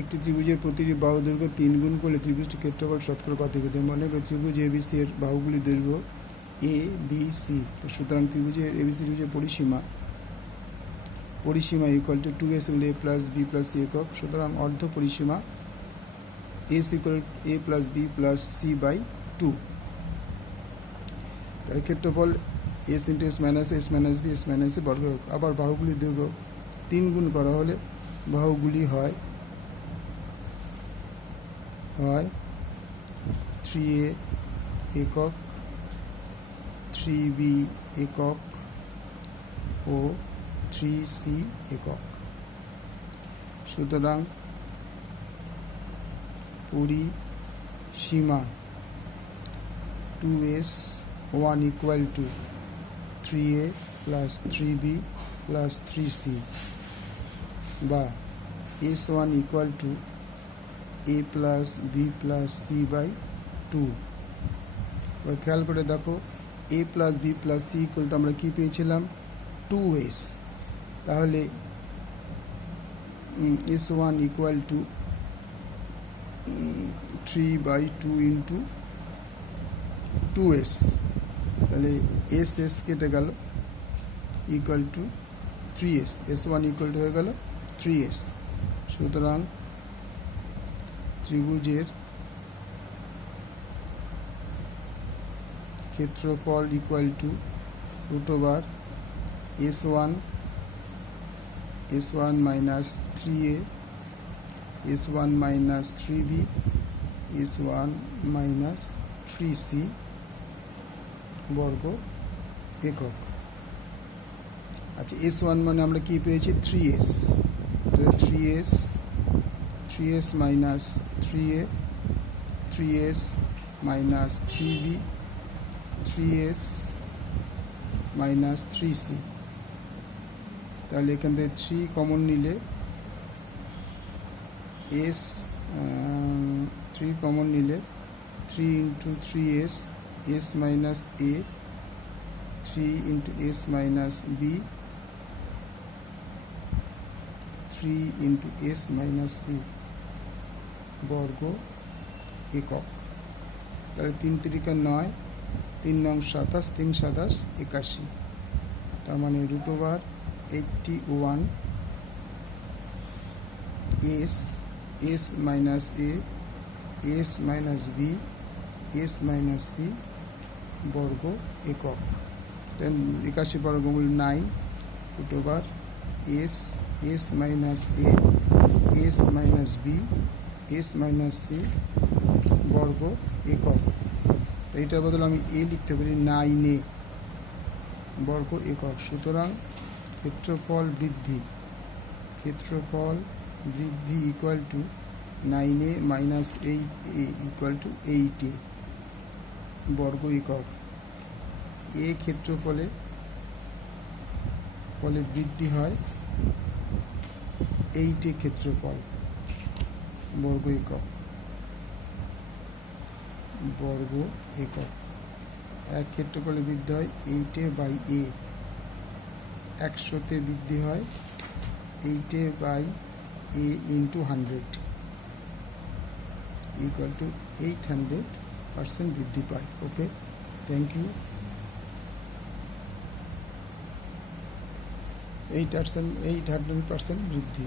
একটি ত্রিভুজের প্রতিটি বাহু দৈর্ঘ্য 3 গুণ করলে ত্রিভুজটির ক্ষেত্রফল শতকরা কত হবে? মনে করি ত্রিভুজ এবিসি এর বাহুগুলির দৈর্ঘ্য এ বি সি। তো সুতরাং ত্রিভুজের এবিসি ত্রিভুজের পরিসীমা ইকুয়াল টু 2s হলে a plus B plus C একক। সুতরাং অর্ধ পরিসীমা S equal A plus B plus C by 2। তার ক্ষেত্রফল S into S minus B S minus A বর্গ। আবার বাহুগুলির দৈর্ঘ্য 3 গুণ করা হলে বাহুগুলি হয় 3a একক, 3b একক ও 3c একক। সুতরাং পরিসীমা 2s1 equal to 3a plus 3b plus 3c বা s1 equal to a plus B plus C by 2। এবার খেয়াল করে দেখো a plus B plus C equal to আমরা কী পেয়েছিলাম? 2s। তাহলে s1 equal two 3/2 into 2s। তাহলে s কেটে গেল equal to 3s। s1 equal two হয়ে গেল 3s। সুতরাং ত্রিভুজের ক্ষেত্রফল equal to √, s1 minus 3a, s1 minus 3b, s1 minus 3c বর্গ একক। আচ্ছা, s1 মানে আমরা কি পেয়েছি? 3s। তো 3s minus 3a, 3s minus 3b, 3s minus 3c। তাহলে এখান থেকে 3 কমন নিলে s 3 into 3s, s minus a, 3 into s minus b, 3 into s minus c বর্গ একক। তাহলে 3 × 9, 3 × 27, 3 × 27 81। তার মানে √81 s minus a, s minus b, s minus c বর্গ একক। 81 বর্গমূল 9 √s minus a, s minus b, s minus c বর্গ একক। এইটার বদলে আমি a লিখতে পারি 9a বর্গ একক। সুতরাং ক্ষেত্রফল বৃদ্ধি equal to 9a minus 8a equal to 8a বর্গ একক। এ ক্ষেত্রফলে বৃদ্ধি হয় 8a ক্ষেত্রফল বর্গ একক। এক ক্ষেত্রফলে বৃদ্ধি হয় 8a বাই a, 100-তে বৃদ্ধি হয় 8a by a into 100 equal to 800% বৃদ্ধি পায়। ওকে, থ্যাংক ইউ। 800% বৃদ্ধি।